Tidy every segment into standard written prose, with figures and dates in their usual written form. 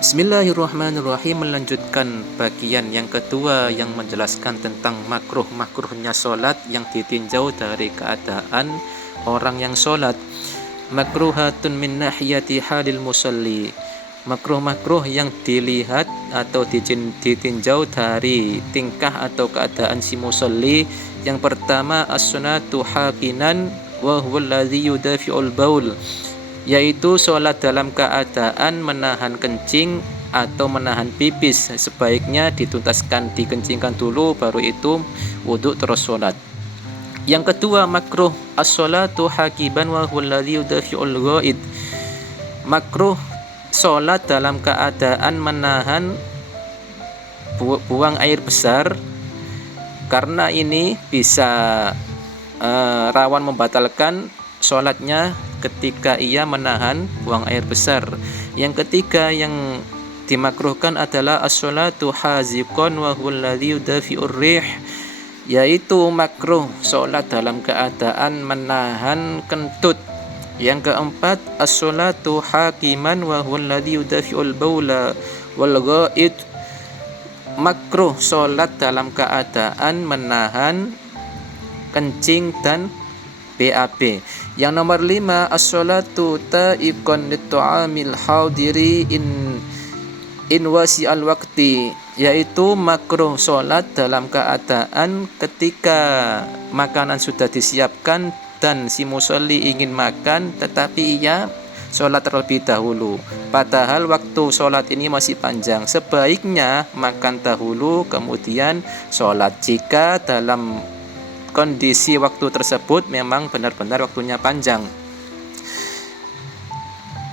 Bismillahirrahmanirrahim. Melanjutkan bagian yang kedua yang menjelaskan tentang makruhnya solat yang ditinjau dari keadaan orang yang solat. Makruhatun min nahiyati halil musalli. Makruh yang dilihat atau ditinjau dari tingkah atau keadaan si musalli. Yang pertama, as-sunatu haqinan wa huwa alladhi yudafi'ul baul, yaitu sholat dalam keadaan menahan kencing atau menahan pipis. Sebaiknya dituntaskan, dikencingkan dulu, baru itu wudhu terus sholat. Yang kedua, makruh as-sholatu hakiban wa huwa alladhi yudafi'ul ghaid. Makruh sholat dalam keadaan menahan buang air besar, karena ini bisa rawan membatalkan sholatnya ketika ia menahan buang air besar. Yang ketiga yang dimakruhkan adalah as-sholatu haziqan wa huwa alladhi yudafi'ur rih, yaitu makruh sholat dalam keadaan menahan kentut. Yang keempat, as-sholatu hakiman wa huwa alladhi yudafi'ul baula wal ghaid. Makruh sholat dalam keadaan menahan kencing dan BAB. Yang nomor 5, as-sholatu ta'iqan lit-ta'amil hadiri in wasi'al waqti, yaitu makruh sholat dalam keadaan ketika makanan sudah disiapkan dan si musolli ingin makan tetapi ia sholat terlebih dahulu, padahal waktu sholat ini masih panjang. Sebaiknya makan dahulu kemudian sholat jika dalam kondisi waktu tersebut memang benar-benar waktunya panjang.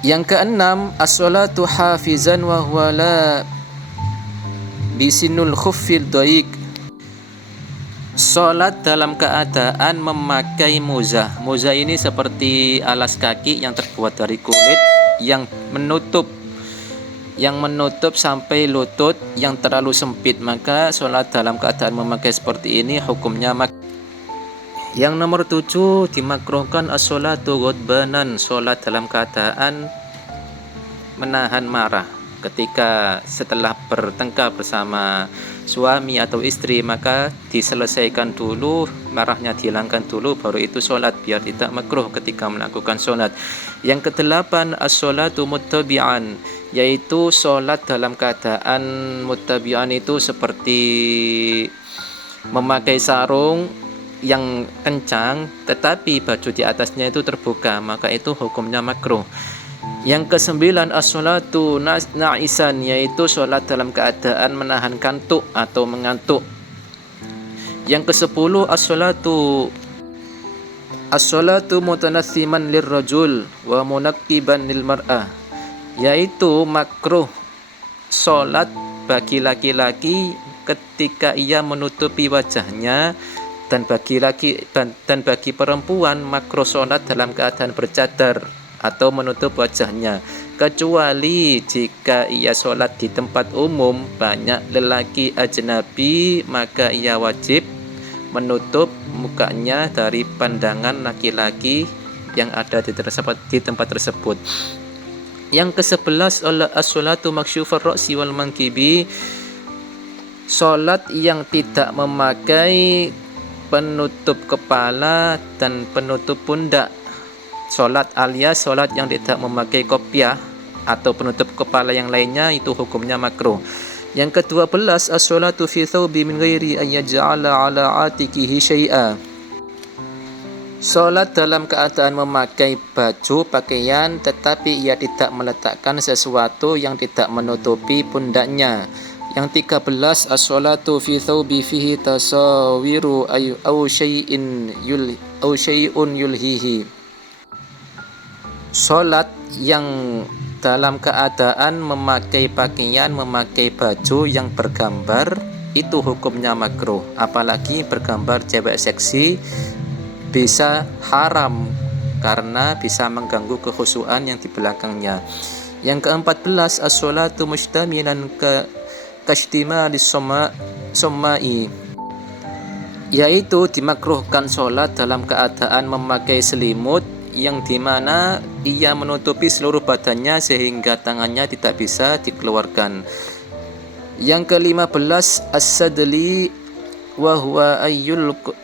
Yang keenam, as-sholatu hafizan wa huwa la bisinul khuffil dhaik. Sholat dalam keadaan memakai muzah. Muzah ini seperti alas kaki yang terbuat dari kulit yang menutup sampai lutut, yang terlalu sempit. Maka sholat dalam keadaan memakai seperti ini hukumnya makruh. Yang nomor 7, dimakruhkan as-sholatu ghadbanan, sholat dalam keadaan menahan marah. Ketika setelah bertengkar bersama suami atau istri, maka diselesaikan dulu, marahnya dihilangkan dulu, baru itu sholat, biar tidak makruh ketika melakukan sholat. Yang ke-8, as-sholatu muttabi'an, yaitu sholat dalam keadaan muttabi'an itu seperti memakai sarung yang kencang tetapi baju di atasnya itu terbuka, maka itu hukumnya makruh. Yang ke-9, as-sholatu na'isan, yaitu sholat dalam keadaan menahan kantuk atau mengantuk. Yang ke-10, as-sholatu mutanassiman lirrajul wa munaqqiban lil mar'ah, yaitu makruh sholat bagi laki-laki ketika ia menutupi wajahnya, dan bagi perempuan makruh sholat dalam keadaan bercadar atau menutup wajahnya, kecuali jika ia sholat di tempat umum banyak lelaki ajnabi, maka ia wajib menutup mukanya dari pandangan laki-laki yang ada di tempat tersebut. Yang ke-11, as-sholatu maksyufar ra'si wal mankibi, sholat yang tidak memakai penutup kepala dan penutup pundak. Sholat alias sholat yang tidak memakai kopiah atau penutup kepala yang lainnya, itu hukumnya makruh. Yang ke-12, as-sholatu fi thawbi min ghairi an yaj'ala ala atikihi syai'a, sholat dalam keadaan memakai baju pakaian tetapi ia tidak meletakkan sesuatu yang tidak menutupi pundaknya. Yang 13, as-sholatu fi thawbi fihi tasawiru aw syai'un yulhihi, sholat yang dalam keadaan memakai pakaian, memakai baju yang bergambar, itu hukumnya makruh. Apalagi bergambar cewek seksi, bisa haram karena bisa mengganggu kekhusyuan yang di belakangnya. Yang ke-14, as-sholatu mustamilan kashtimali sommai, yaitu dimakruhkan sholat dalam keadaan memakai selimut yang dimana ia menutupi seluruh badannya sehingga tangannya tidak bisa dikeluarkan. Yang ke-15 as-sadli wa huwa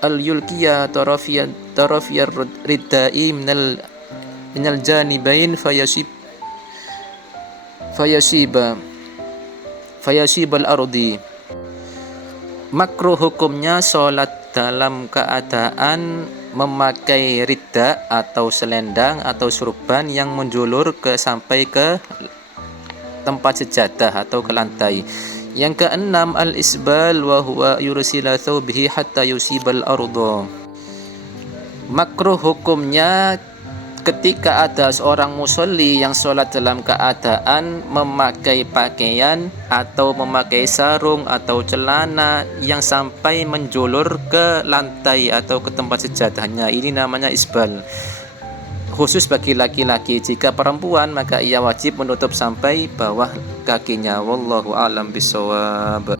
al-yulqiya tarafiyar ridda'i minal janibain fayashibal ardi. Makruh hukumnya sholat dalam keadaan memakai ridda atau selendang atau surban yang menjulur sampai ke tempat sejadah atau ke lantai. Yang keenam al-isbal wa huwa yursila thawbihi hatta yusibal arda. Makruh hukumnya ketika ada seorang musolli yang sholat dalam keadaan memakai pakaian atau memakai sarung atau celana yang sampai menjulur ke lantai atau ke tempat sejadahnya, ini namanya isbal. Khusus bagi laki-laki. Jika perempuan maka ia wajib menutup sampai bawah kakinya. Wallahu a'lam bishawab.